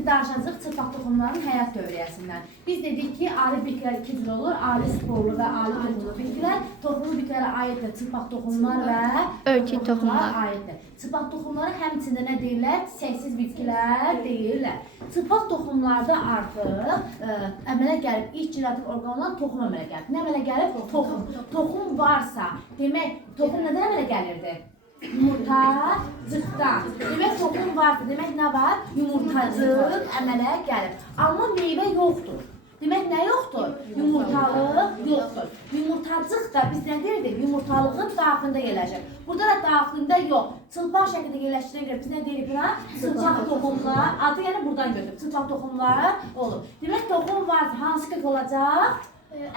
indi danışacağıq çırpaq toxumların həyat dövriyəsindən. Biz dedik ki, ali bitkilər iki cür olur, ali sporlu və ali toxumlu bitkilər. Toxumlu bitkilərə aiddir çırpaq toxumlar və örtük toxumlar aiddir. Çırpaq toxumları həmçində nə deyirlər? Çiçəksiz bitkilər deyirlər. Çırpaq toxumlarda artıq əmələ gəlib ilk generativ orqanlar toxum əmələ gəlib. Nə əmələ gəlib? Toxum. Toxum varsa, demək toxum nədən əmələ gəlirdi? Yumurtacıqdan. Demək toxum varsa, demək nə var? Yumurtacıq əmələ gəlir. Amma meyvə yoxdur. Demək nə yoxdur? Yumurtalıq yoxdur. Yumurtacıq da biz nə deyirdik? Yumurtalığın daxilində yerləşir. Burada da daxilində yox. Çılpaq şəkildə yerləşdirə görə biz nə deyirik buna? Çılpaq toxumlar. Adı yəni buradan götürüb. Çılpaq toxumlar olur. Demək toxum varsa hansı kök olacaq?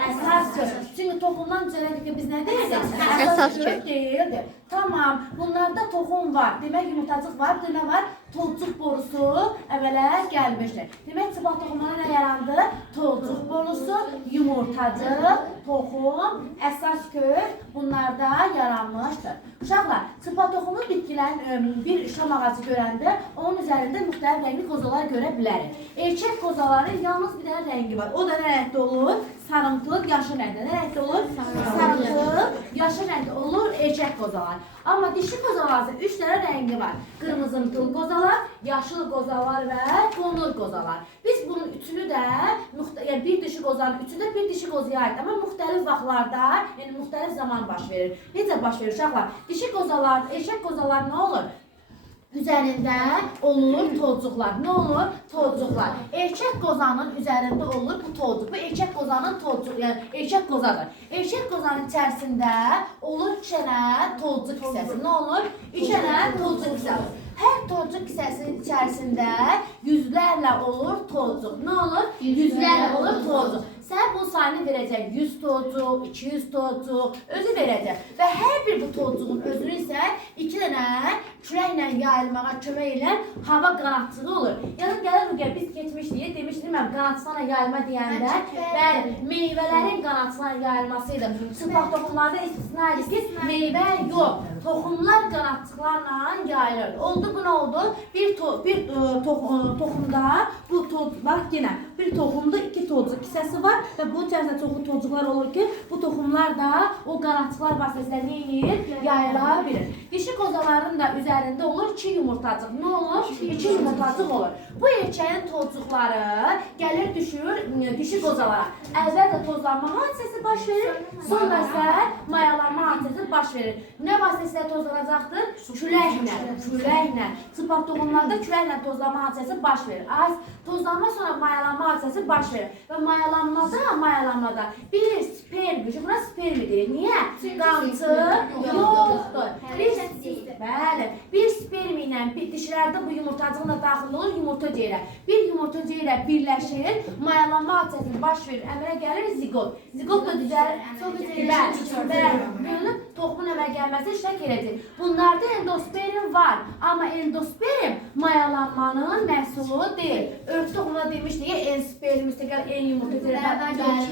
Əsas kök. Çünki toxumdan düzəldik ki biz nə deyirdik? Əsas kök deyildi. Tamam. Bunlarda toxum var. Demək yumurtacıq var. Burada nə var? Tozcuq borusu əmələ gəlmişdir. Demək çılpaq toxumlara nə yarandı? Tozcuq borusu, yumurtacıq, toxum, əsas kök bunlarda yaranmışdır. Uşaqlar, çılpaq toxumlu bitkilərin bir şam ağacı görəndə onun üzərində müxtəlif rəngli qozalar görə bilərik. Erkək qozaların yalnız bir dənə rəngi var. O da nə rəngdə olur? Sarımtıl, yaşıl rəngdə. Nə rəngdə olur? Sarımtıl, yaşıl rəngdə olur erkək qozalar. Amma dişi qozaların 3 dənə rəngi var. Qırmızımtıl qozalar, yaşıl qozalar və qonur qozalar. Biz bunun üçünü də, yəni bir dişi qozanın üçü də bir dişi qozaya aid. Amma müxtəlif vaxtlarda, yəni müxtəlif zaman baş verir. Necə baş verir uşaqlar? Dişi qozalar, erkək qozalar nə olur? Üzərində olur tozcuqlar. Nə olur? Tozcuqlar. Erkək qozanın üzərində olur bu tozcuq. Bu erkək qozanın tozcuq, yəni erkək qozadır. Erkək qozanın içərisində olur 2 dənə tozcuq hissəsi. Nə olur? 2 dənə tozcuq hissəsi. Hər tozcuq hissəsinin içərisində yüzlərlə olur tozcuq. Nə olur? Yüzlərlə olur tozcuq. Sən bu sayını verəcək 100 tozcuq, 200 tozcuq, özü verəcək. Və hər bir bu tozcuğun özünü isə 2 dənə küləklə yayılmağa kömək edən hava qanatçığı olur. Yəni gəlir biz keçmişdik, demişdim mən qanatçılarla yayılma deyəndə, bəli, meyvələrin qanatçılarla yayılmasıydı. Çılpaq toxumlarda istisna edir ki, meyvə yox, toxumlar qanatçıqlarla yayılır. Oldu, bu nə oldu? Bir toxumda, bu bax yenə, bir toxumda 2 tozcuq hissəsi var və bu içərisində çoxlu tozcuqlar olur ki, bu toxumlar da o qanatçıqlar vasitəsilə nə edir? Yayıla bilir. Dişi qozaların da üzərində olur 2 yumurtacıq. Nə olur? 2 yumurtacıq olur. Bu erkəyin tozcuqları gəlir düşür dişi qozalara. Əvvəlcə tozlanma hadisəsi baş verir, sonra isə mayalanma hadisəsi baş verir. Nə vasitəsilə tozlanacaqdır? Küləklə. Küləklə. Çılpaq toxumlarda küləklə tozlanma hadisəsi baş verir. Tozlanma sonra mayalanma hadisəsi baş verir. Və mayalanmada bir sperm, buna sperm deyilir. Niyə? Qançı yoxdur. Bəli, bir sperm ilə dişilərdə bu yumurtacığın da daxil olur, yumurta ceylə. Bir yumurta ceylə birləşir, mayalanma hadisəsi baş verir, əmələ gəlir zigot. Zigot da düzəlir, bəli, toxumun əmələ gəlməsi işlək eləcək. Bunlarda endosperm var, amma endosperm mayalanmanın məhsulu deyil. Örtü toxumda demişdik, ensperm üstəgəl, en yumurta ceylə.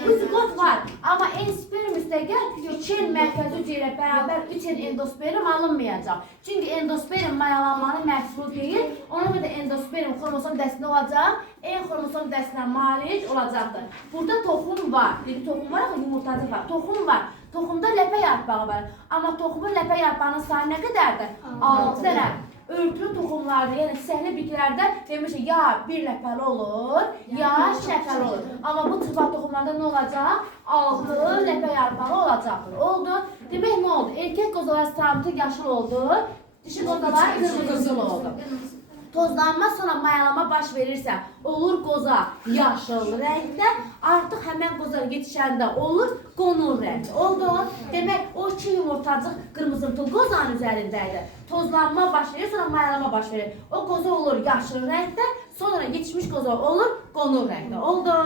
Bu zigot var, amma ensperm üstəgəl 2 mərkəzi ceylə bərabər 3 endosperm alınmayacaq. Çünki endosperm mayalanmanın məhsulu deyil, ona görə də endosperm xromosom dəstinə olacaq, en xromosom dəstinə malik olacaqdır. Burada toxum var, toxum var, amma yumurtacıq var, toxum var. Toxumda ləpə yarpağı var, amma toxumun ləpə yarpağının sayı nə qədərdir? 6 dənə. Örtülü toxumlarda, yəni səhli bitkilərdə demişik, ya bir ləpəli olur, ya şəkəli olur. Amma bu çılpaq toxumlarda nə olacaq? 6 ləpə yarpağı olacaqdır. Oldu. Demək nə oldu? Erkək qozalar sarımtıl yaşıl oldu, dişi qozalar qırmızı oldu. Tozlanma sonra mayalama baş verirsə, olur qoza yaşıl rəngdə, artıq həmən qoza yetişəndə olur qonur rəngdə. Oldu. Demək, o 2 yumurtacıq qırmızımtıl qozanın üzərindəydi. Tozlanma baş verir, sonra mayalama baş verir. O qoza olur yaşıl rəngdə, sonra yetişmiş qoza olur qonur rəngdə. Oldu.